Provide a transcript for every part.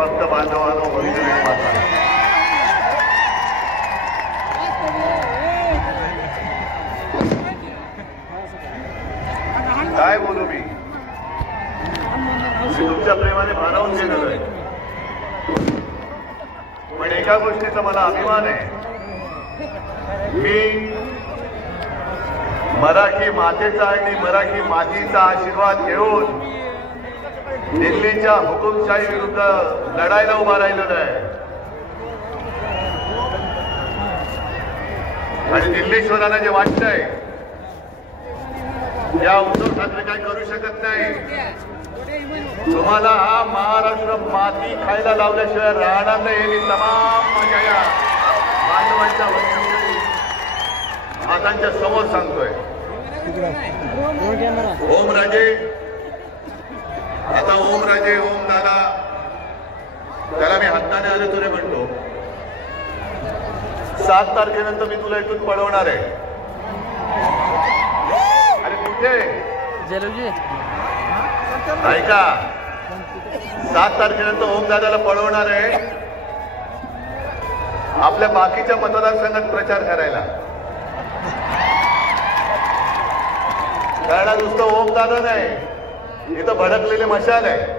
भक्त बांधवांनो, भगिनी आणि माता, काय बोलू मी तुमच्या प्रेमाने भारावून गेलेलो आहे. पण एका गोष्टीचा मला अभिमान आहे, मी मराठी मातेचा आणि मराठी मातीचा आशीर्वाद घेऊन दिल्लीच्या हुकुमशाही विरुद्ध लढायला उभा राहिलेलो आहे. आणि दिल्लीश्वरांना जे वाटतंय या उद्धव ठाकरे काही करू शकत नाही. तुम्हाला हा महाराष्ट्र माती खायला लावल्याशिवाय राहणार नाही. मी तमाम माझ्या या बांधवांच्या मातांच्या समोर सांगतोय. ओम राजे, आता ओम राजे, ओम दादा, त्याला मी हाताने आले तुरे म्हणतो. 7 तारखेनंतर मी तुला इथून पळवणार आहे. अरे कुठे ऐका, 7 तारखेनंतर ओम दादाला पळवणार आहे आपल्या बाकीच्या मतदारसंघात प्रचार करायला. कारण नुसतं ओम दादा नाही, इथं भडकलेले मशाल आहे.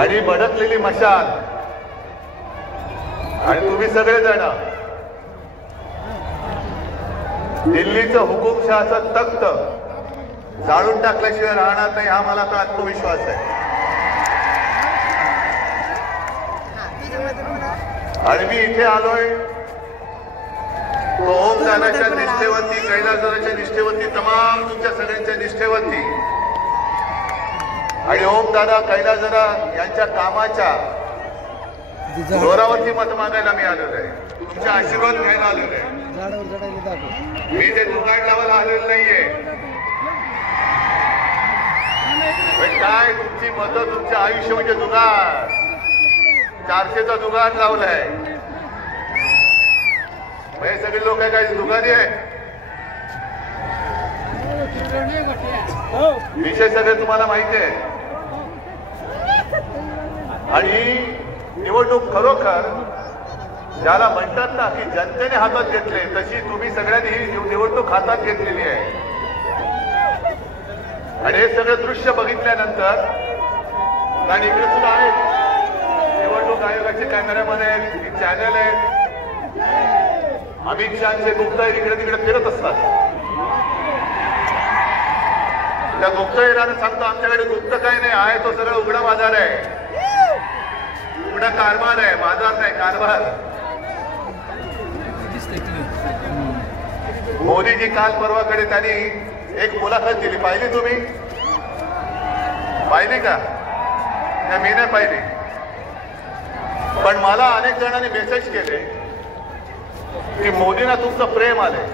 आणि भडकलेली मशाल आणि तुम्ही सगळे जण दिल्लीचं हुकुमशहाचं तख्त जाळून टाकल्याशिवाय राहणार नाही, हा मला आता आत्मविश्वास आहे. आणि मी इथे आलोय तो ओम दादाच्या निष्ठेवरती, कैलासदादाच्या निष्ठेवरती, तमाम तुमच्या सगळ्यांच्या निष्ठेवरती आणि ओम दादा कैलासदादा यांच्या कामाच्या जोरावरती मत मागायला मी आलेलो आहे. तुमचा आशीर्वाद घ्यायला आलेलो आहे. मी ते जुगाड लावायला आलेलो नाहीये. काय तुमची मतं, तुमचे आयुष्य म्हणजे जुगाड. 400चा जुगाड लावलाय. हे सगळे लोक काय जुगारी आहे. विषय सगळे तुम्हाला माहिती आहे. आणि निवडणूक खरोखर ज्याला म्हणतात ना की जनतेने हातात घेतले, तशी तुम्ही सगळ्यांनी ही निवडणूक हातात घेतलेली आहे. आणि हे सगळे दृश्य बघितल्यानंतर, आणि इकडे सुद्धा आहेत निवडणूक आयोगाचे कॅमेरामॅन आहेत, चॅनल आहेत, अमित शहाचे गुप्तहेर इकडे तिकडे फिरत असतात. त्या गुप्तहेराने सांगतो आमच्याकडे गुप्त काही नाही आहे, तो सगळं उघडा बाजार आहे, उघडा कारभार आहे, बाजार नाही कारभार. मोदीजी काल परवाकडे त्यांनी एक मुलाखत दिली, पाहिली तुम्ही? पाहिली का? मी नाही पाहिली. पण मला अनेक जणांनी मेसेज केले की मोदींना तुमचं प्रेम आलंय.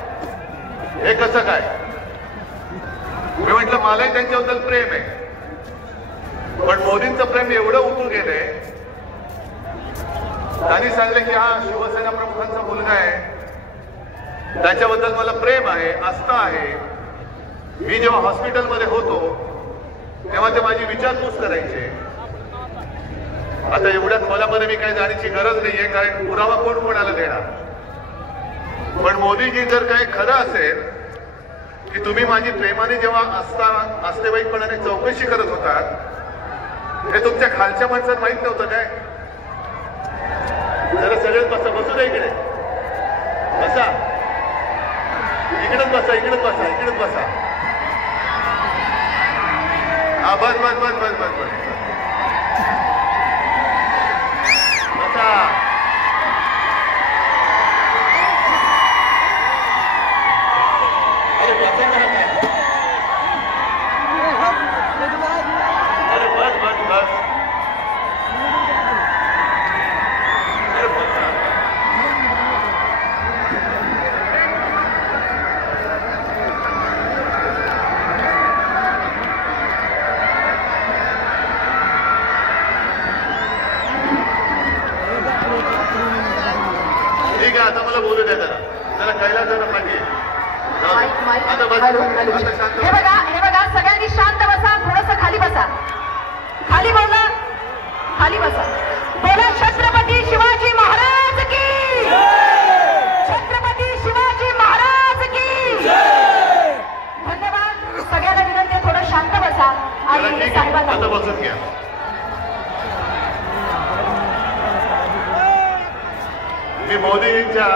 हे कसं काय? मी म्हटलं मलाही त्यांच्याबद्दल प्रेम आहे, पण मोदींचं प्रेम एवढं उतू गेले. त्यांनी सांगले की हा शिवसेना प्रमुखांचा मुलगा आहे, त्याच्याबद्दल मला प्रेम आहे, आस्था आहे. मी जेव्हा हॉस्पिटलमध्ये होतो तेव्हा ते माझी विचारपूस करायचे. आता एवढ्या खोलामध्ये मी काही जाण्याची गरज नाहीये, कारण पुरावा कोण कोणाला देणार. पण मोदीजी जर काही खरं असेल की तुम्ही माझी प्रेमाने जेव्हा आस्थेवाईकपणाने चौकशी करत होतात, हे तुमच्या खालच्या माणसात माहित नव्हतं काय? जरा सगळेच बसा, बसू दे इकडे, बसा, इकडेच बसा, इकडेच बसा, इकडेच बसा. हा बस बस बस बस बस बस बसा. अरे बसा करा काय? अरे बस बस बस. अरे बसा. ठीक आहे, आता मला बोलू द्या जरा, जरा कैलास जरा पाठी. हे बघा सगळ्यांनी शांत बसा, थोडंसं खाली बसा. खाली बोला, खाली बसा. बोला छत्रपती शिवाजी महाराज की, छत्रपती शिवाजी महाराज की. धन्यवाद. सगळ्यांना विनंती, थोडं शांत बसा आणि साहेबांना बसून घ्या. मी मोदींच्या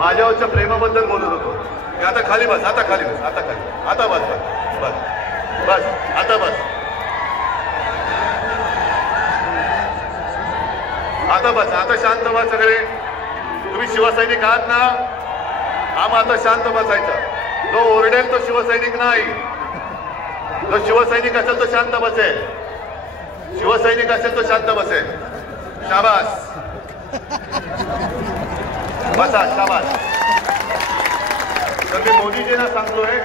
माझ्यावरच्या प्रेमाबद्दल बोलत होतो. आता खाली बस, आता खाली बस, आता खाली, आता बस बस बस बस, आता बस, आता बस, आता शांत बस सगळे. तुम्ही शिवसैनिक आहात ना, हा आता शांत बसायचा. जो ओरडेल तो शिवसैनिक नाही. जो शिवसैनिक असेल तो शांत बसेल. शिवसैनिक असेल तो शांत बसेल. शाबास, बसा, शाबास. तर मी मोदीजींना सांगतोय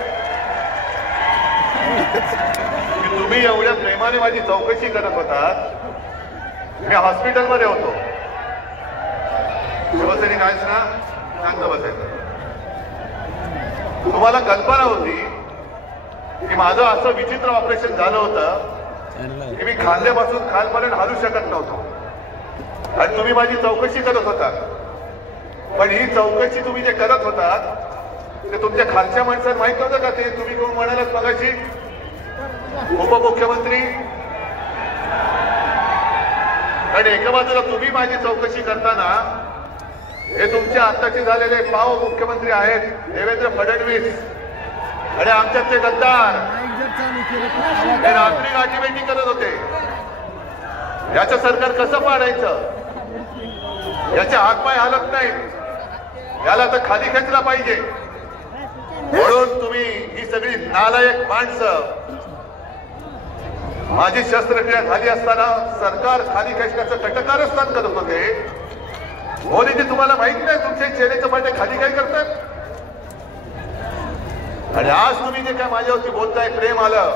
की तुम्ही एवढ्या प्रेमाने माझी चौकशी करत होतात. मी हॉस्पिटलमध्ये होतो. शिवसैनिक आहेस ना, शांत बसायचं. तुम्हाला कल्पना होती की माझं असं विचित्र ऑपरेशन झालं होतं की मी खांद्यापासून खालपर्यंत हलू शकत नव्हतो आणि तुम्ही माझी चौकशी करत होता. पण ही चौकशी तुम्ही जे करत होतात ते तुमच्या खालच्या माणसाला माहित नव्हतं का? ते तुम्ही कोण म्हणालात मगाशी, उपमुख्यमंत्री. आणि एका बाजूला तुम्ही माझी चौकशी करताना हे तुमच्या आत्ताचे झालेले पाव मुख्यमंत्री आहेत देवेंद्र फडणवीस आणि आमच्यात ते गद्दार हे रात्री गाठीभेटी करत होते. याचं सरकार कसं पाडायचं, याचे हातपाय हालत नाहीत. याला तर खाली खेचला पाहिजे. म्हणून तुम्ही ही सगळी नालायक माणसं, माझी शस्त्रक्रिया झाली असताना सरकार खाली खेचण्याचं कटकारस्थान करत होते. मोदीजी, तुम्हाला माहित नाही तुमचे चेहऱ्याचे पाटे खाली काय करतात? आणि आज तुम्ही जे काय माझ्यावरती बोलताय, प्रेम आलं,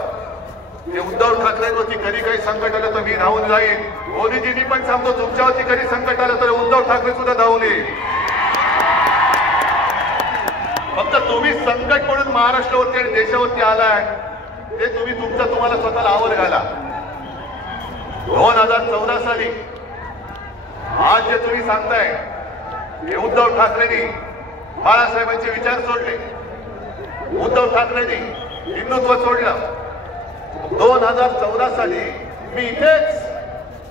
ते उद्धव ठाकरेंवरती कधी काही संकट आलं तर मी धावून जाईन. मोदीजींनी पण सांगतो, तुमच्यावरती कधी संकट आलं तर उद्धव ठाकरे सुद्धा धावून येईल. फक्त तुम्ही संकट म्हणून महाराष्ट्रावरती आणि देशावरती आलाय ते तुम्हाला स्वतःला आवर घाला. 2014 साली आज जे तुम्ही सांगताय की उद्धव ठाकरेंनी बाळासाहेबांचे विचार सोडले, उद्धव ठाकरेंनी हिंदुत्व सोडलं. 2014 साली मी इथेच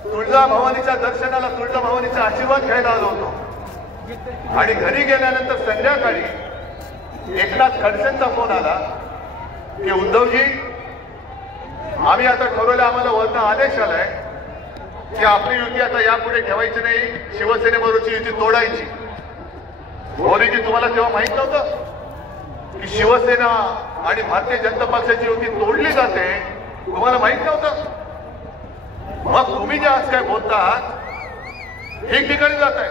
तुळजाभवानीच्या दर्शनाला, तुळजाभवानीचा आशीर्वाद घ्यायला आलो होतो. आणि घरी गेल्यानंतर संध्याकाळी एकनाथ खडसेंचा फोन आला की उद्धवजी, आम्ही आता ठरवलं, आम्हाला वरनं आदेश आलाय की आपली युती आता यापुढे ठेवायची नाही, शिवसेनेबरोबरची युती तोडायची. मोदीजी, तुम्हाला तेव्हा माहित नव्हतं की शिवसेना आणि भारतीय जनता पक्षाची युती तोडली जाते? तुम्हाला माहित नव्हतं? मग तुम्ही जे आज काय बोलतात ठिकठिकाणी जात आहे.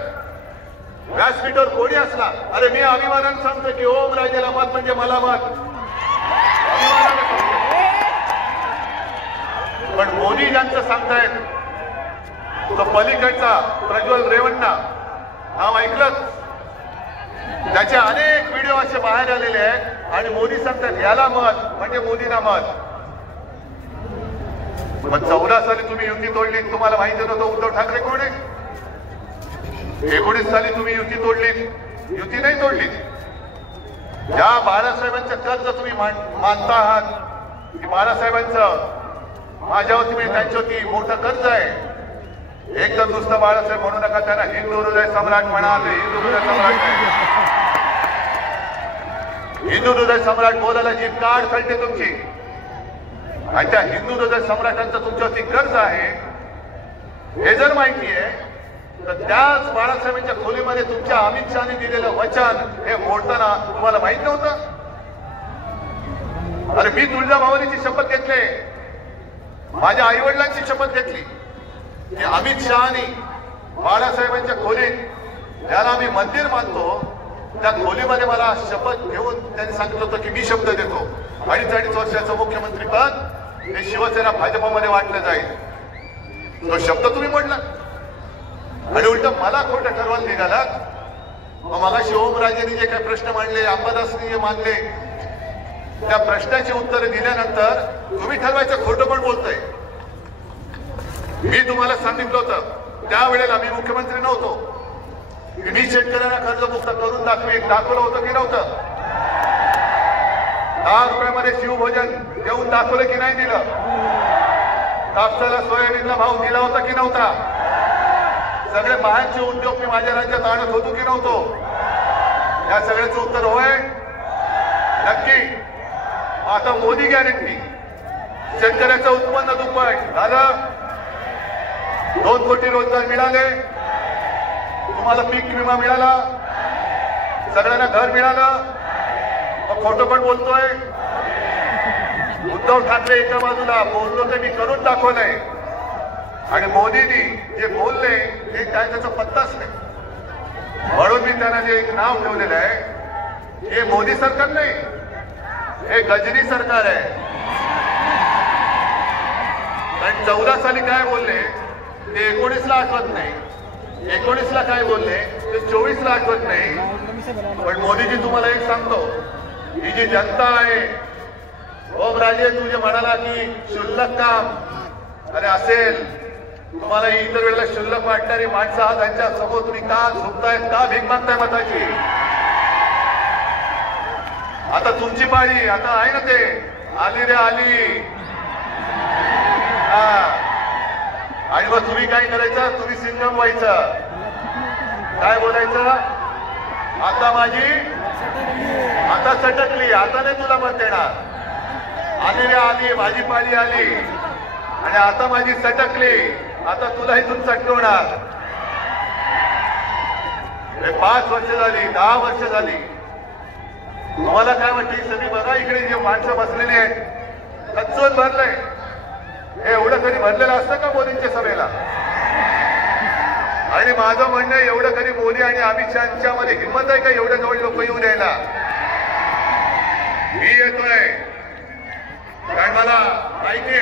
व्यासपीठावर कोणी असला, अरे मी अभिमानाने सांगतो की ओम राजेला मत म्हणजे मला मत, पण मोदी ज्यांचं सांगतायत तो पलीकडचा प्रज्वल रेवण्णा, नाव ऐकलं? त्याचे अनेक व्हिडिओ असे बाहेर आलेले आहेत आणि मोदी सांगतात याला मत म्हणजे मोदीला मत. मग 14 साली तुम्ही युती तोडली, तुम्हाला माहिती नव्हतं उद्धव ठाकरे कोण आहे? 19 साली तुम्ही युती तोडली, युती नाही तोडली. ज्या बाळासाहेबांचं कर्ज तुम्ही मानता आहात की बाळासाहेबांचं माझ्यावरती म्हणजे त्यांच्यावरती मोठं कर्ज आहे. एक तर नुसतं बाळासाहेब म्हणू नका, त्यांना हिंदू हृदय सम्राट म्हणाल. हिंदू हृदय सम्राट नाही, हिंदू हृदय सम्राट बोलायला जी काढ चालते तुमची. आणि त्या हिंदू हृदय सम्राटांचं तुमच्यावरती कर्ज आहे हे जर माहिती आहे तर त्याच बाळासाहेबांच्या खोलीमध्ये तुमच्या अमित शहाने दिलेलं वचन हे मोडताना तुम्हाला माहित नव्हतं? अरे मी तुळजाभवानीची शपथ घेतली, माझ्या आई वडिलांची शपथ घेतली की अमित शहानी बाळासाहेबांच्या खोलीत, ज्याला आम्ही मंदिर मानतो, त्या खोलीमध्ये मला शपथ घेऊन त्यांनी सांगितलं होतं की मी शब्द देतो 2.5 वर्षाचं मुख्यमंत्रीपद हे शिवसेना भाजपमध्ये वाटलं जाईल. तो शब्द तुम्ही मोडला आणि उलट मला खोटं ठरवायला निघालात. मग मगाशी ओमराजेंनी जे काही प्रश्न मांडले, अंबादासनी जे मांडले, त्या प्रश्नाची उत्तरं दिल्यानंतर तुम्ही ठरवायचं खोटं पण बोलतोय. मी तुम्हाला सांगितलं होतं त्यावेळेला, मी मुख्यमंत्री नव्हतो, की मी शेतकऱ्यांना कर्जमुक्त करून दाखवलं होतं की नव्हतं? 10 रुपयामध्ये शिवभोजन देऊन दाखवलं की नाही दिलं? कापसाला सोयाबीनला भाव दिला होता की नव्हता? सगळे बाहेरचे उद्योग मी माझ्या राज्यात आणत होतो की नव्हतो? या सगळ्याचं उत्तर होय, नक्की. आता मोदी गॅरंटी, शेतकऱ्याचं उत्पन्न दुप्पट झालं, 2 कोटी रोजगार मिळाले, तुम्हाला पीक विमा मिळाला, सगळ्यांना घर मिळालं. मग खोटं पण बोलतोय उद्धव ठाकरे. एका बाजूला बोललो ते मी करून दाखवलंय, आणि मोदींनी जे बोलले ते काय त्याचा पत्ताच नाही. म्हणून मी त्यांना जे एक नाव ठेवलेलं आहे, हे मोदी सरकार नाही, हे गजनी सरकार आहे. कारण 14 साली काय बोलले ते 19ला आठवत नाही, 19ला काय बोलले ते 24ला आठवत नाही. पण मोदीजी तुम्हाला एक सांगतो, ही जी जनता आहे, ओमराजे तू जे म्हणाला की क्षुल्लक काम, अरे असेल, तुम्हाला इतर वेळेला क्षुल्लक वाटणारी माणसं आज त्यांच्या समोर तुम्ही का झोपतायत, का भीक मागताय मताची? आता तुमची पाळी, आता आहे ना ते आली रे आली. आणि मग तुम्ही काय करायचं? तुम्ही सिंगम व्हायचं, काय बोलायचं? आता माझी, आता सटकली, आता नाही तुला मत देणार. आली रे आली, माझी पाळी आली, आणि आता माझी सटकली, आता तुला इथून सटकवणार. 5 वर्ष झाली, 10 वर्ष झाली. तुम्हाला काय वाटतं? सगळी बघा इकडे जे माणसं बसलेली आहेत, कच्चून भरलंय. हे एवढं कधी भरलेलं असतं का मोदींच्या सभेला? आणि माझं म्हणणं आहे, एवढं कधी मोदी आणि अमित शहाच्या मध्ये हिंमत आहे का एवढ्या जवळ लोक येऊन यायला? मी येतोय कारण मला माहितीये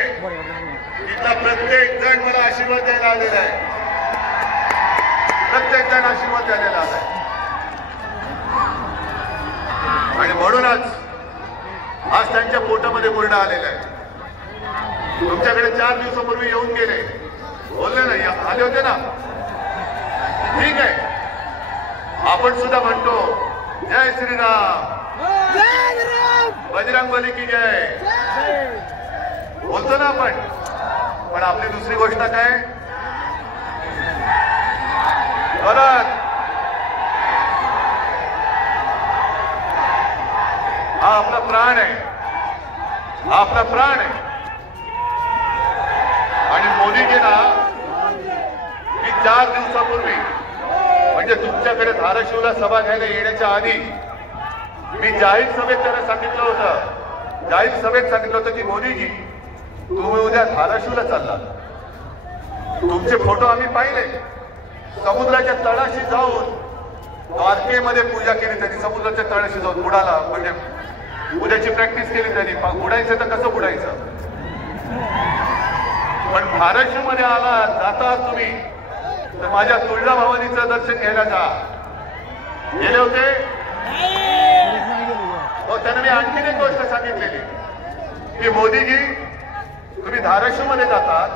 इथला प्रत्येक जण मला आशीर्वाद द्यायला आलेला आहे, प्रत्येक जण आशीर्वाद द्यायला आलाय. आणि म्हणूनच आज त्यांच्या पोटामध्ये पूर्ण आलेलं आहे. तुमच्याकडे 4 दिवसापूर्वी येऊन गेले, बोलले ना, आले होते ना, ठीक आहे. आपण सुद्धा म्हणतो जय श्रीराम, बजरंगबली की जय, बोलतो ना आपण. पण आपली दुसरी गोष्ट काय? परत हा आपला प्राण आहे, हा आपला प्राण आहे. आणि मोदीजींना मी 4 दिवसापूर्वी, म्हणजे तुमच्याकडे धाराशिवला सभा घ्यायला येण्याच्या आधी मी जाहीर सभेत त्यांना सांगितलं होतं, जाहीर सभेत सांगितलं होतं की मोदीजी तुम्ही उद्या धाराशिवला चालला. तुमचे फोटो आम्ही पाहिले, समुद्राच्या तळाशी जाऊन द्वारकेमध्ये पूजा केली त्यांनी, समुद्राच्या तळाशी जाऊन बुडाला, म्हणजे उद्याची प्रॅक्टिस केली त्यांनी. बुडायचं तर कसं बुडायचं? पण धाराशिव मध्ये आला जाता तुम्ही तर माझ्या तुळजाभवानीचं दर्शन घ्यायला जा. गेले होते? हो. त्यांना मी आणखीन एक गोष्ट सांगितलेली की मोदीजी तुम्ही धाराशिव मध्ये जातात,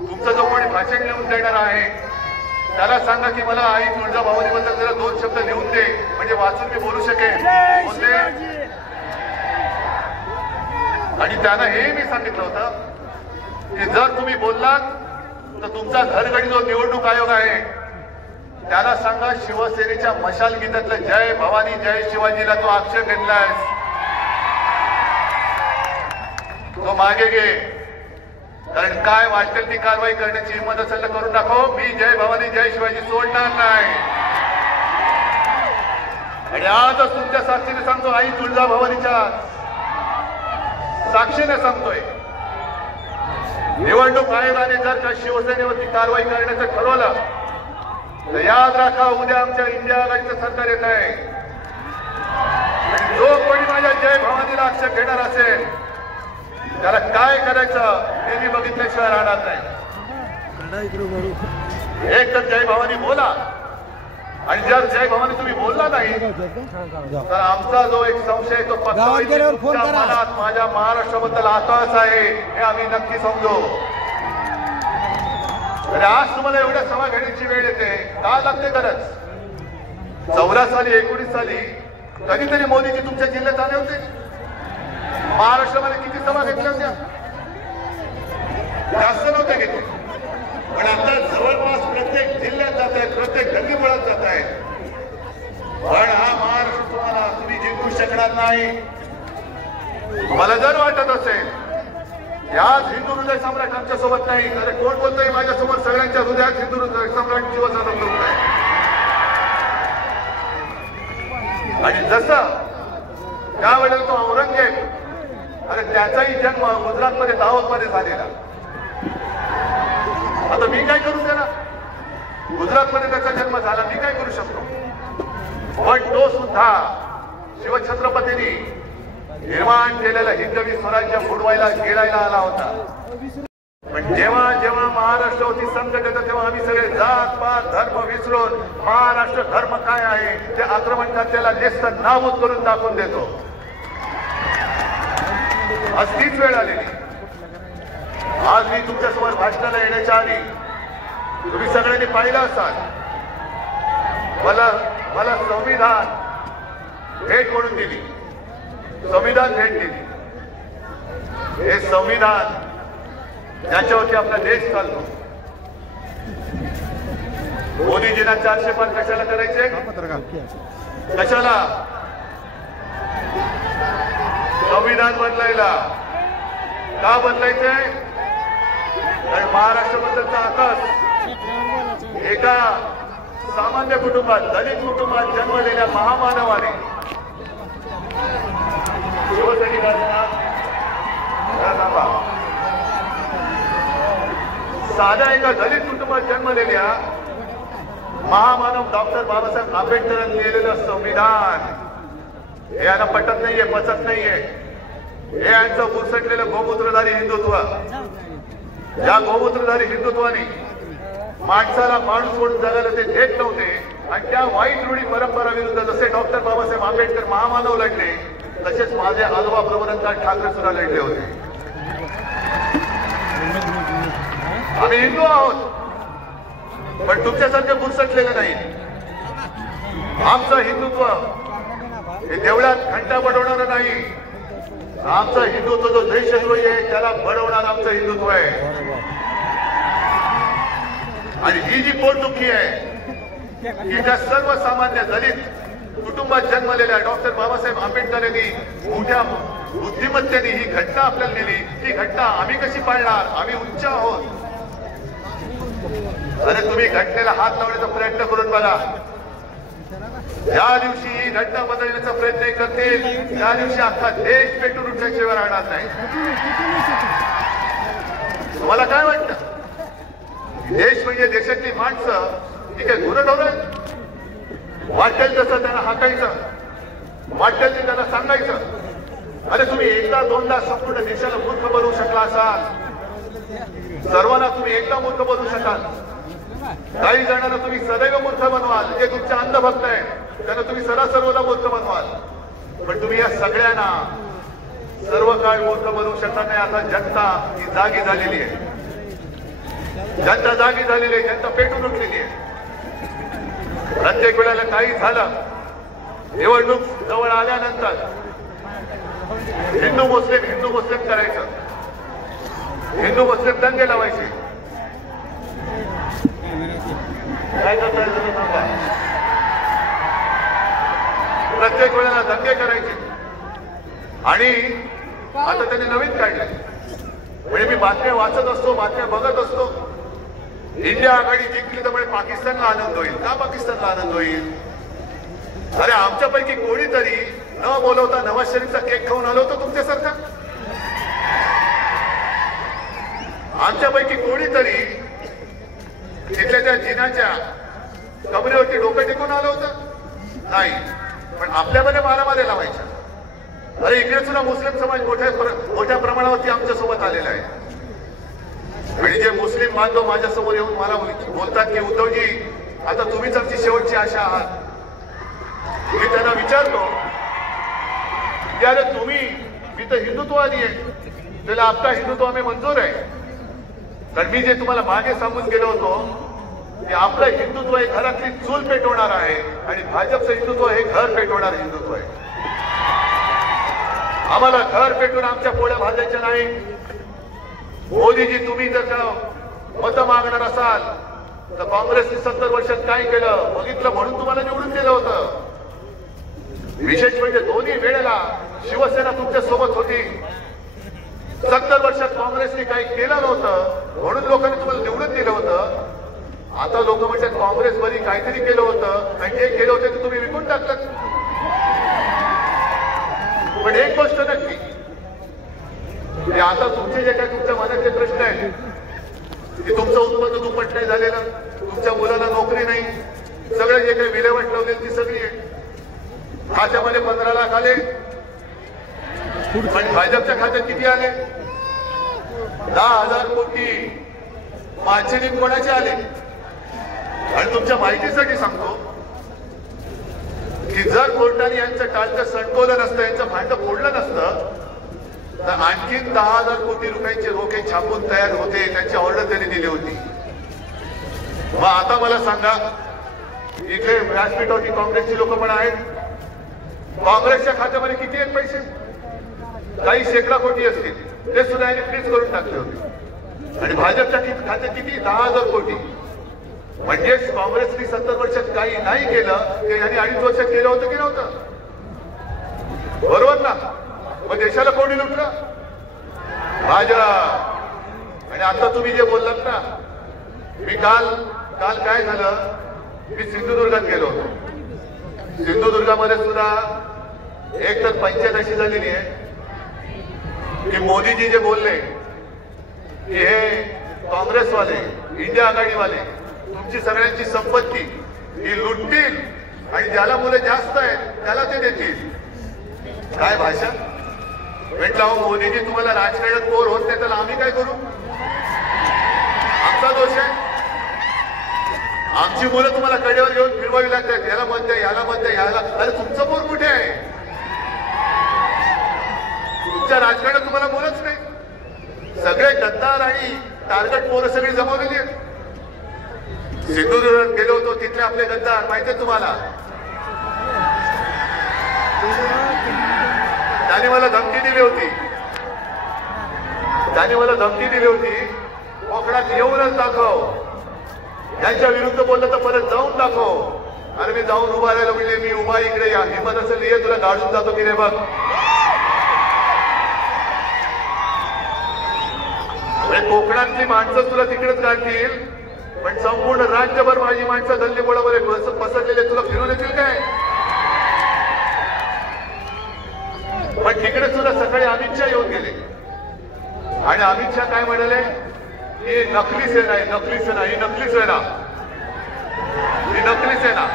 तुमचं जो कोणी भाषण लिहून देणार आहे त्याला सांगा की मला आई तुळजाभवानीबद्दल जरा 2 शब्द लिहून दे, म्हणजे वाचून मी बोलू शकेन. बोलले. आणि त्यांना हे मी सांगितलं होतं की जर तुम्ही बोललात तर तुमचा घरगडी जो निवडणूक आयोग आहे त्याला सांगा शिवसेनेच्या मशाल गीतातलं जय भवानी जय शिवाजीला तो आक्षेप घेतलाय तो मागे घे. कारण काय वाटेल ती कारवाई करण्याची हिंमत असेल तर करून दाखव. मी जय भवानी जय शिवाजी सोडणार नाही. आणि आजच तुमच्या साक्षीने सांगतो, आई तुळजाभवानीच्या साक्षीने सांगतोय, निवडणूक आयोगाने जर का शिवसेनेवरती कारवाई करण्याचं ठरवलं तर याद राखा, उद्या आमच्या इंडिया आघाडीचं सरकार येत आहे. जो कोणी माझ्या जय भवानीला आक्षेप घेणार असेल त्याला काय करायचं हे मी बघितल्याशिवाय राहणार नाही. एक तर जय भवानी बोला, आणि जर जय भवानी तुम्ही बोलला नाही तर आमचा जो एक संशय तो पक्का मनात माझ्या महाराष्ट्राबद्दल आकाश आहे हे आम्ही नक्की समजू. अरे आज तुम्हाला एवढ्या सभा घेण्याची वेळ येते, का लागते गरज? 14 साली 19 साली कधीतरी मोदीजी तुमच्या जिल्ह्यात आले होते? महाराष्ट्रामध्ये किती सभा घेतल्या होत्या? जास्त नव्हत्या घेतले. पण आता जवळपास प्रत्येक जिल्ह्यात जात आहेत, प्रत्येक गल्लीबोळात जात आहेत. पण हा महाराष्ट्र तुम्हाला तुम्ही जिंकू शकणार नाही. मला जर वाटत असेल याच हिंदू हृदय सम्राट आमच्या सोबत नाही, अरे कोण बोलतोय माझ्यासमोर? सगळ्यांच्या हृदयात हिंदू हृदय सम्राट शिवसेना प्रमुख आहे. आणि जसं त्यावेळेला तो औरंगजेब, अरे त्याचाही जन्म गुजरातमध्ये दाहोदमध्ये झालेला. आता मी काय करू त्याला? गुजरातमध्ये त्याचा जन्म झाला, मी काय करू शकतो? पण तो सुद्धा शिवछत्रपतींनी निर्माण केलेलं हिंदवी स्वराज्य बुडवायला गिळायला आला होता. पण जेव्हा जेव्हा महाराष्ट्र होती संकट येतं, तेव्हा आम्ही सगळे जात पात धर्म विसरून महाराष्ट्र धर्म काय आहे ते आक्रमणकर्त्याला नेस्त नाबूद करून दाखवून देतो. आज तीच वेळ आलेली. आज मी तुमच्यासमोर भाषणाला येण्याच्या आधी तुम्ही सगळ्यांनी पाहिलं असाल, मला संविधान भेट म्हणून दिली, संविधान भेट दिली. हे संविधान ज्याच्यावरती आपला देश चालतो. मोदीजींना 400 पार कशाला करायचे? कशाला? संविधान बदलायला. का बदलायचंय? कारण महाराष्ट्राबद्दलचा आकाश एका सामान्य कुटुंबात, दलित कुटुंबात जन्मलेल्या महामानवाने, शिवसैनिकांना साध्या एका दलित कुटुंबात जन्मलेल्या महामानव डॉक्टर बाबासाहेब आंबेडकरांनी लिहिलेलं संविधान हे यांना पटत नाहीये, पचत नाहीये. हे यांचं बुरसटलेलं गोमूत्रधारी हिंदुत्व. या गोमूत्रधारी हिंदुत्वाने माणसाला माणूस म्हणून जगायला ते देत नव्हते. आणि त्या वाईट रूढी परंपरा विरुद्ध जसे डॉक्टर बाबासाहेब आंबेडकर महामानव लढले, तसेच माझे आजोबा प्रबोधनकार ठाकरे सुद्धा लढले होते. आम्ही हिंदू आहोत, पण तुमच्यासारखे बुरसटलेलं नाही. आमचं हिंदुत्व हे देवळात घंटा बडवणारं नाही. आमचं हिंदुत्व जो देशद्रोही आहे त्याला बडवणार आमचं हिंदुत्व आहे. आणि ही जी पोटदुखी आहे की त्या सर्वसामान्य दलित कुटुंबात जन्मलेल्या डॉक्टर बाबासाहेब आंबेडकर यांनी मोठ्या बुद्धिमत्तेने ही घटना आपल्याला दिली. ती घटना आम्ही कशी पाळणार? आम्ही उच्च आहोत. अरे तुम्ही घटनेला हात लावण्याचा प्रयत्न करून बघा. ज्या दिवशी ही घटना बदलण्याचा प्रयत्न करतील त्या दिवशी अख्खा देश पेटून उठल्याशिवाय राहणार नाही. तुम्हाला काय वाटतं? देश म्हणजे देशातली माणसं ही काय गुरढोरं? वाटेल तसं त्यांना हाकायचं, वाटेल ते त्यांना सांगायचं. अरे तुम्ही एकदा दोनदा संपूर्ण देशाला मूर्ख बनवू शकला असाल, सर्वांना तुम्ही एकदा मूर्ख बनवू शकाल. काही जणांना तुम्ही सदैव मूर्ख बनवाल, जे तुमच्या अंधभक्त आहे त्यांना तुम्ही सर्वदा मूर्ख बनवाल. पण तुम्ही या सगळ्यांना सर्व काळ मूर्ख बनवू शकणार नाही. आता जनता ही जागी झालेली आहे, जनता जागी झालेली आहे, जनता पेटून उठलेली आहे. प्रत्येक वेळेला काही झालं, निवडणूक जवळ आल्यानंतर हिंदू मुस्लिम करायचं, हिंदू मुस्लिम दंगे लावायचे. काय करता सांगा? प्रत्येक वेळेला दंगे करायचे. आणि आता त्यांनी नवीन काढले. म्हणजे मी बातम्या वाचत असतो, बातम्या बघत असतो. इंडिया आघाडी जिंकली त्यामुळे पाकिस्तानला आनंद होईल. का पाकिस्तानला आनंद होईल? अरे आमच्यापैकी कोणीतरी न बोलवता नवाज शरीफचा केक खाऊन आलो होतो तुमच्यासारखा? आमच्यापैकी कोणीतरी तिथल्या त्या जिनाच्या कबरीवरती डोकं टेकून आलं होतं? नाही. पण आपल्यामध्ये मारामारी लावायच्या. अरे इकडे सुद्धा मुस्लिम समाज मोठ्या प्रमाणावरती आमच्या सोबत आलेला आहे. आणि जे मुस्लिम बांधव माझ्यासमोर येऊन मला बोलतात की उद्धवजी आता तुम्हीच आमची शेवटची आशा आहात. मी त्यांना विचारतो की अरे तुम्ही, मी तर हिंदुत्ववादी आहे, त्याला आपला हिंदुत्व आम्ही मंजूर आहे. कारण मी जे तुम्हाला मागे सांगून गेलो होतो की आपलं हिंदुत्व हे घरातली चूल पेटवणार आहे आणि भाजपचं हिंदुत्व हे घर पेटवणार हिंदुत्व आहे. आम्हाला घर पेटून आमच्या पोळ्या भाजायच्या नाही. मोदीजी, तुम्ही जर का मतं मागणार असाल तर काँग्रेसने 70 वर्षात काय केलं बघितलं म्हणून तुम्हाला निवडून दिलं होतं. विशेष म्हणजे दोन्ही वेळेला शिवसेना तुमच्या सोबत होती. 70 वर्षात काँग्रेसने काही केलं नव्हतं म्हणून लोकांनी तुम्हाला निवडून दिलं होतं. आता लोक म्हणतात काँग्रेस बरी काहीतरी केलं होतं आणि जे केलं होतं ते तुम्ही विकून टाकलं. पण एक गोष्ट नक्की, आता तुमचे जे काही तुमच्या मनाचे प्रश्न आहेत की तुमचं उत्पन्न दुप्पट नाही झालेलं, तुमच्या मुलाला नोकरी नाही, सगळे जे काही विल्हेवाट लावलेली ती सगळी आहे. खात्यामध्ये 15 लाख आले पण भाजपच्या खात्यात किती आले? 10,000 कोटी. मार्जिनिंग कोणाचे आले? आणि तुमच्या माहितीसाठी सांगतो की जर कोर्टाने यांचं टाळकं सटकवलं नसतं, यांचं भांडं फोडलं नसतं तर आणखी 10,000 कोटी रुपयांचे रोखे छापून तयार होते. त्यांची ऑर्डर त्यांनी दिली होती. मग आता मला सांगा, इथे व्यासपीठावरती काँग्रेसची लोक पण आहेत. काँग्रेसच्या खात्यामध्ये किती आहेत पैसे? काही शेकडा कोटी असतील. ते सुद्धा यांनी फ्रीज करून टाकले होते. आणि भाजपच्या खात्यात किती? 10,000 कोटी. म्हणजे काँग्रेसने 70 वर्षात काही नाही केलं ते यांनी 2.5 वर्षात केलं होतं की नव्हतं? बरोबर ना? मग देशाला कोणी लुटलं? भाजप. आणि आता तुम्ही जे बोललात ना, मी काल काय झालं, मी सिंधुदुर्गात गेलो होतो. सिंधुदुर्गामध्ये सुद्धा एक तर पंचायत अशी झालेली आहे की मोदीजी जे बोलले की हे काँग्रेसवाले, इंडिया आघाडीवाले तुमची सगळ्यांची संपत्ती ही लुटतील आणि ज्याला मुलं जास्त आहेत त्याला ते देतील. काय भाषा? म्हटलं अहो मोदीजी, तुम्हाला राजकारणात बोर होत नाही त्याला आम्ही काय करू? आमचा दोष आहे? आमची मुलं तुम्हाला कडेवर घेऊन फिरवावी लागतात, याला मत द्या, याला मत द्या, याला. अरे तुमचं बोर कुठे आहे? तुमच्या राजकारणात तुम्हाला बोलच नाही. सगळे गद्दार आणि टार्गेट पोरं सगळी जमवलेली आहेत. सिंधुदुर्गात गेलो होतो, तिथले आपले गद्दार माहिती तुम्हाला. त्याने मला धमकी दिली होती. कोकणात येऊनच दाखव. यांच्या विरुद्ध बोललं तर परत जाऊन दाखव. अरे मी जाऊन उभा राहिलो, म्हणजे मी उभा इकडे या, हिंमत असेल ये, तुला गाडून जातो की रे बघ. कोकणातली माणसं तुला तिकडेच काढतील पण संपूर्ण राज्यभर माझी माणसं गल्लीबोळामध्ये पसरलेले तुला फिरून येतील काय? पण तिकडे सुद्धा सकाळी अमित शहा येऊन गेले आणि अमित शहा काय म्हणाले? ही नकली सेना आहे, नकली सेना, ही नकली सेना, ही नकली सेना.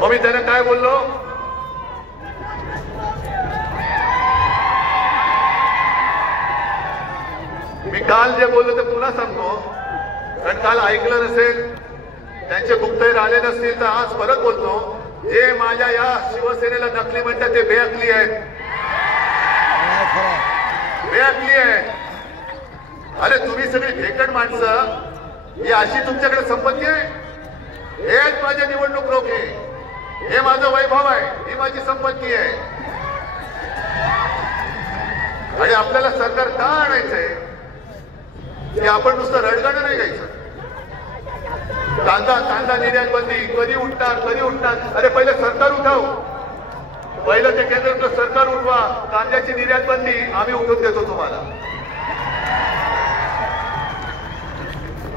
मग मी त्याने काय बोललो? मी काल जे बोललो ते पुन्हा सांगतो, कारण काल ऐकलं नसेल, त्यांचे गुप्तहेर आले नसतील तर आज परत बोलतो. जे माझ्या या शिवसेनेला नकली म्हणतात ते बेअकली आहेत, बेअकली आहे. अरे तुम्ही सगळी भेकड माणसं, ही अशी तुमच्याकडे संपत्ती आहे? हेच माझे निवडणूक रोखे, हे माझं वैभव आहे, ही माझी संपत्ती आहे. आणि आपल्याला सरकार का आणायचंय की आपण नुसतं रडगाणं नाही गायचं. कांदा निर्यात बंदी कधी उठणार? अरे पहिले सरकार उठाव, पहिलं ते केंद्रातलं सरकार उठवा. कांद्याची निर्यात बंदी आम्ही उठवून देतो तुम्हाला.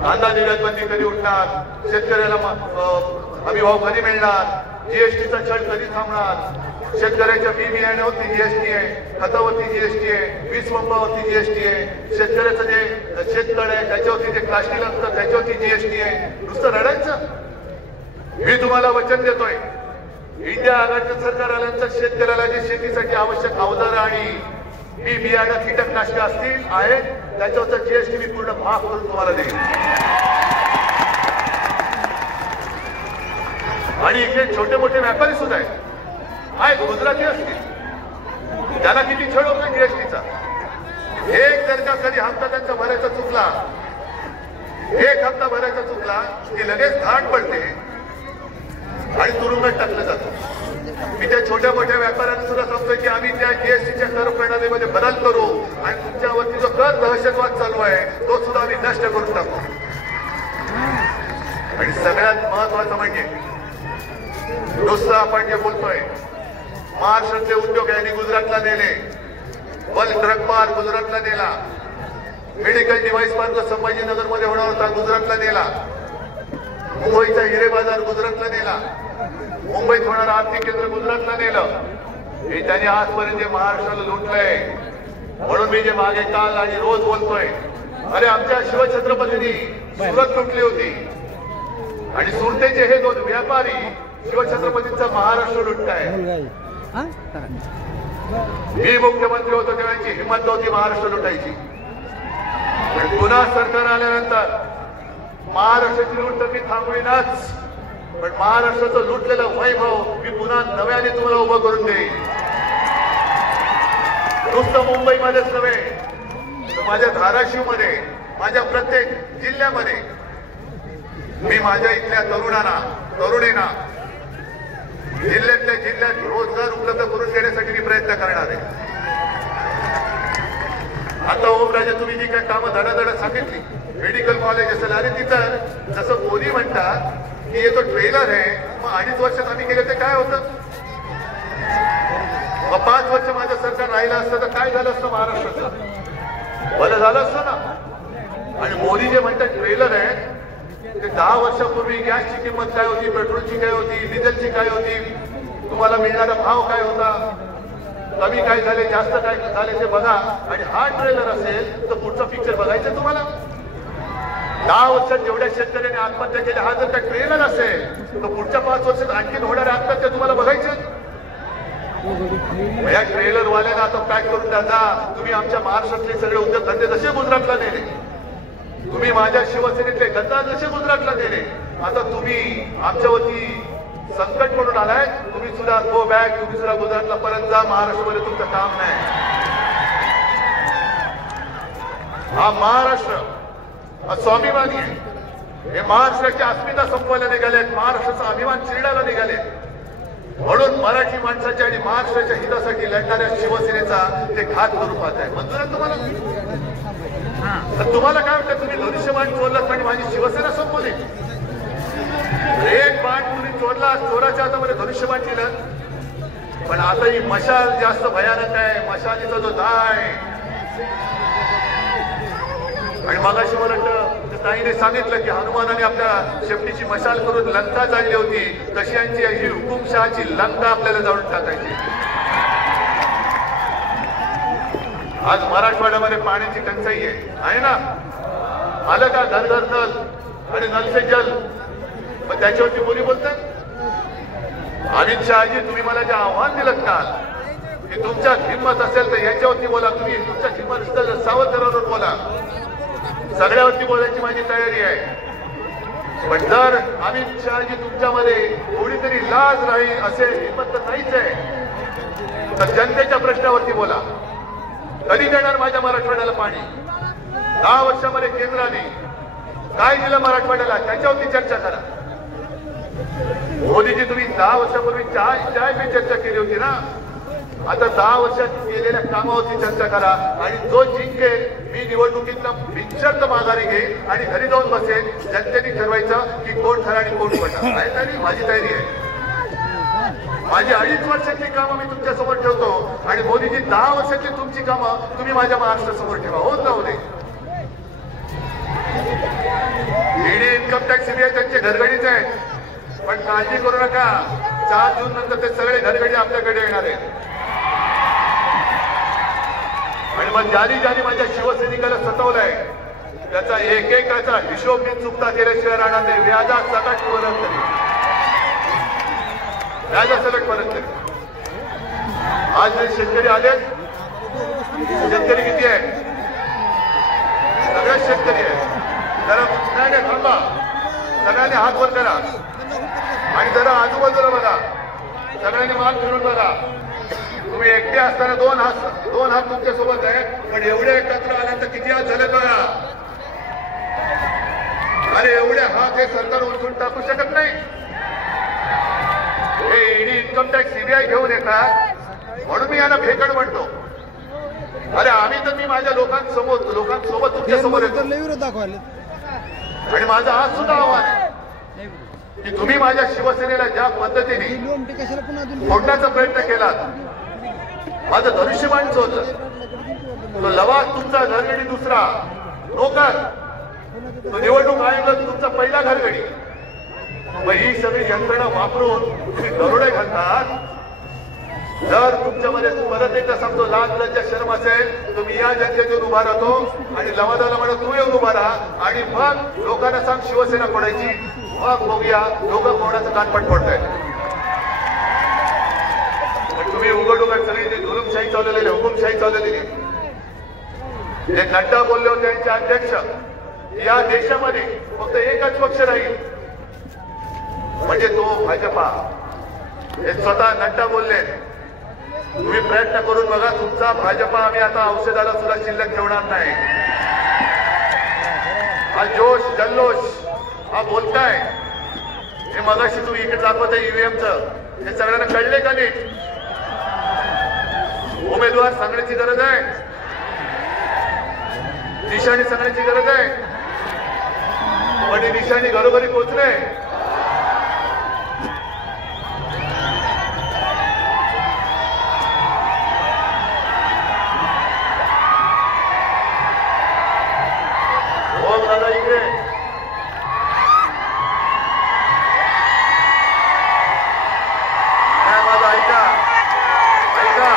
कांदा निर्यात बंदी कधी उठणार? शेतकऱ्याला हमी भाव कधी मिळणार? जीएसटीचा छळ कधी थांबणार? शेतकऱ्याच्या बी बियाण्यावरती जीएसटी आहे, खतावरती जीएसटी आहे, वीज पंपावरती जीएसटी आहे, शेतकऱ्याचं जे शेततळ आहे त्याच्यावरती जे प्लास्टिक असतं त्याच्यावरती जीएसटी आहे. नुसतं रडायचं? मी तुम्हाला वचन देतोय, इंडिया आघाडीचं सरकार आल्यानंतर शेतकऱ्याला जे शेतीसाठी आवश्यक अवजारं आणि बी बियाणं कीटकनाशक असतील आहेत त्याच्यावरचा जीएसटी मी पूर्ण माफ करून तुम्हाला देईन. आणि इथे छोटे मोठे व्यापारी सुद्धा आहेत, गुजराती असतील, त्याला किती छळ होतो जीएसटीचा. एक जर का कधी हप्ता त्यांचा भरायचा चुकला, एक हप्ता भरायचा चुकला की लगेच धाड पडते आणि तुरुंगात टाकलं जातं. मी त्या छोट्या मोठ्या व्यापाऱ्यांना सुद्धा सांगतोय की आम्ही त्या जीएसटीच्या कर प्रणालीमध्ये बदल करू आणि तुमच्यावरती जो कर दहशतवाद चालू आहे तो सुद्धा आम्ही नष्ट करून टाकू. आणि सगळ्यात महत्वाचं म्हणजे नुसतं आपण जे बोलतोय, महाराष्ट्रातले उद्योग यांनी गुजरातला नेले, बल्क ट्रक माल गुजरातला नेला, मेडिकल डिव्हाइस पार्क संभाजीनगर मध्ये होणार होता गुजरातला नेला, मुंबईचा हिरे बाजार गुजरातला नेला, मुंबईत होणारं आर्थिक केंद्र गुजरातला नेलं. हे त्यांनी आजपर्यंत जे महाराष्ट्राला लुटलंय. म्हणून मी जे मागे काल आणि रोज बोलतोय, अरे आमच्या शिवछत्रपतींनी सुरत लुटली होती आणि सुरतेचे हे दोन व्यापारी शिवछत्रपतींचा महाराष्ट्र लुटताय. मी मुख्यमंत्री होतो तेव्हाची हिंमत नव्हती महाराष्ट्र लुटायची. पुन्हा सरकार आल्यानंतर महाराष्ट्राची लूट तर मी थांबविनाच, पण महाराष्ट्राचं लुटलेलं वैभव मी पुन्हा नव्याने तुम्हाला उभं करून देईन. नुसतं मुंबईमध्येच नव्हे, माझ्या धाराशिवमध्ये, माझ्या प्रत्येक जिल्ह्यामध्ये मी माझ्या इथल्या तरुणींना जिल्ह्यातल्या जिल्ह्यात रोजगार उपलब्ध करून देण्यासाठी मी प्रयत्न करणार आहे. आता ओमराजे तुम्ही जी काही कामं धडाधड सांगितली, मेडिकल कॉलेज असेल, अरे तिथं जसं मोदी म्हणतात की हे तो ट्रेलर आहे, मग 2.5 वर्षात आम्ही केलं ते काय होतं? मग 5 वर्ष माझं सरकार राहिलं असतं तर काय झालं असतं महाराष्ट्राचं? बरं झालं असतं ना. आणि मोदी जे म्हणतात ट्रेलर आहे, ते 10 वर्षापूर्वी गॅसची किंमत काय होती, पेट्रोलची काय होती, डिझेलची काय होती, तुम्हाला मिळणारा भाव काय होता, कमी काय झाले, जास्त काय झाले ते बघा. आणि हा ट्रेलर असेल तर पुढचा पिक्चर बघायचं तुम्हाला. 10 वर्षात जेवढ्या शेतकऱ्यांनी आत्महत्या केल्या, हा जर का ट्रेलर असेल तर पुढच्या 5 वर्षात आणखी होणाऱ्या आत्महत्या तुम्हाला बघायच्या. या ट्रेलर वाल्यांना आता पॅक करून द्या. तुम्ही आमच्या महाराष्ट्रातले सगळे उद्योगधंदे जसे गुजरातला नेले, तुम्ही माझ्या शिवसेनेतले गद्दार जसे गुजरातला नेले, आता तुम्ही आमच्यावरती संकट म्हणून आलाय. तुम्ही सुद्धा गो बॅक, तुम्ही सुद्धा गुजरातला परत जा. महाराष्ट्रामध्ये तुमचं काम नाही. हा महाराष्ट्र स्वाभिमानी आहे. हे महाराष्ट्राची अस्मिता संपवायला निघाले, महाराष्ट्राचा अभिमान चिरडायला निघाले. म्हणून मराठी माणसाच्या आणि महाराष्ट्राच्या हितासाठी लढणाऱ्या शिवसेनेचा ते घात स्वरूपात आहे. मंजूर आहे तुम्हाला? तर तुम्हाला काय वाटतं, तुम्ही धनुष्यबाण चोरलात आणि माझी शिवसेना संपवली? एक बाण तुम्ही चोरला, चोराच्या हातामध्ये धनुष्यबाण दिलं. पण आता ही मशाल जास्त भयानक आहे. मशालीचा जो धा आहे, आणि मगाशी मला वाटतं ताईने सांगितलं की हनुमानाने आपल्या शेपटीची मशाल करून लंका जाळली होती, तशी यांची ही हुकुमशहाची लंका आपल्याला जाळून टाकायची. आज मराठवाड्यामध्ये पाण्याची टंचाई आहे ना? आलं का घर घर नल आणि नल से जल? मग त्याच्यावरती कोणी बोलतात? अमित शहाजी, तुम्ही मला जे आव्हान दिलं काल की तुमच्यात हिंमत असेल तर याच्यावरती बोला. तुम्ही तुमच्या हिंमत असेल तर सावरकरांवर बोला. सगळ्यावरती बोलायची माझी तयारी आहे. पण जर अमित शहाजी तुमच्यामध्ये थोडीतरी लाज राहील असेल, हिंमत तर नाहीच आहे, तर जनतेच्या प्रश्नावरती बोला. कधी देणार माझ्या मराठवाड्याला पाणी? 10 वर्षामध्ये केंद्राने काय दिलं मराठवाड्याला, त्याच्यावरती चर्चा करा. मोदीजी, तुम्ही 10 वर्षापूर्वी चाय पे चर्चा केली होती ना? आता 10 वर्षात केलेल्या कामावरती चर्चा करा. आणि जो जिंकेल, मी निवडणुकीतला बिनशर्त माघारी घे आणि घरी जाऊन बसेल. जनतेने ठरवायचं की कोण खरा आणि कोण खोटा. माझी तयारी आहे. माझी 2.5 वर्षाची कामं मी तुमच्या समोर ठेवतो आणि मोदीजी 10 वर्षाची तुमची कामं तुम्ही माझ्या महाराष्ट्रासमोर ठेवा. होत जाऊ दे. ईडी, इन्कम टॅक्स, सीबीआय त्यांचे घरगडीच आहेत, पण काळजी करू नका. 4 जून नंतर ते सगळे घरगडी आपल्याकडे येणार आहेत. आणि मग ज्याने माझ्या शिवसैनिकाला सतवलंय त्याचा एकेकाचा हिशोब मी चुकता केल्याशिवाय राहणार नाही. व्याजा सकट परत करी, व्याजा सकट परत करी. आज जे शेतकरी आले, शेतकरी किती आहे? सगळेच शेतकरी आहेत. जरा नाही थांबा, सगळ्यांनी हात वर करा आणि जरा आजूबाजूला बघा. सगळ्यांनी मान फिरून बघा. तुम्ही एकटे असताना दोन हात तुमच्या सोबत आहेत, पण एवढे एकत्र आल्यानंतर किती हात झाले बघा. अरे एवढे हात हे सरकार उचलून टाकू शकत नाही. हे ईडी इन्कम टॅक्स सीबीआय घेऊन येतात म्हणून मी यांना भेकड म्हणतो. अरे आम्ही तर मी माझ्या लोकांसोबत तुमच्या समोर येतो आणि माझं आज सुद्धा आव्हान आहे की तुम्ही माझ्या शिवसेनेला ज्या पद्धतीने फोडण्याचा प्रयत्न केला, माझं धनुष्यबाण होतं तो लवाद तुमचा घरगडी दुसरा नोकर, तो निवडणूक आयोगात तुमचा पहिला घरगडी. मग ही सगळी यंत्रणा वापरून तुम्ही दरोडे घालतात. जर तुमच्यामध्ये परत एकदा सांगतो लाज लज्जा शरम असेल तर मी या जनतेत येऊन उभा राहतो आणि लवादाला म्हणत तू येऊन उभा राहा आणि मग लोकांना सांग शिवसेना फोडायची. मग बघूया लोक कोणाचं कानपट फोडताय. तुम्ही उघड उघड सगळी जी धुलुमशाही चालवलेली हुकुमशाही चालवलेली जे नड्डा बोलले होते त्यांचे अध्यक्ष, या देशामध्ये फक्त एकच पक्ष राहील म्हणजे तो भाजपा. हे स्वतः नड्डा बोलले. तुम्ही प्रयत्न करून बघा तुमचा भाजपा आम्ही आता औषधाला सुद्धा शिल्लक ठेवणार नाही. हा जोश जल्लोष हा बोलताय हे मगाशी तू इकडे दाखवत आहे ईव्हीएमचं, हे सगळ्यांना कळले का नीट? उमेदवार सांगण्याची गरज आहे, निशाणी सांगण्याची गरज आहे, पण ही निशाणी घरोघरी पोहोचले. दादा इकडे माझा ऐका ऐका.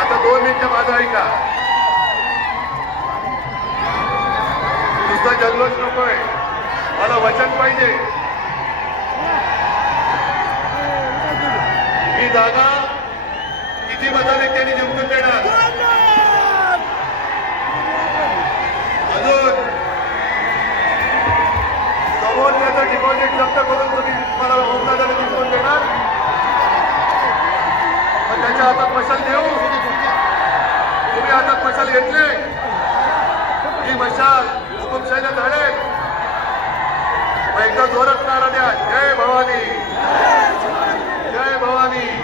आता 2 मिनिटं माझा ऐका. नुसता जल्लोष नकोय, मला वचन पाहिजे. ही जागा किती मताने त्यांनी निवडून देणार? अजून समोरच्याचं डिपॉझिट जप्त करून तुम्ही मला होमदादाने निवडून देणार? पण त्याच्या हातात मशाल देऊ? तुम्ही हातात मशाल घेतले? ही मशाल हुकुमशाहीला धाडेल. मग एकदा जोरात नारा द्या, जय भवानी, जय भवानी.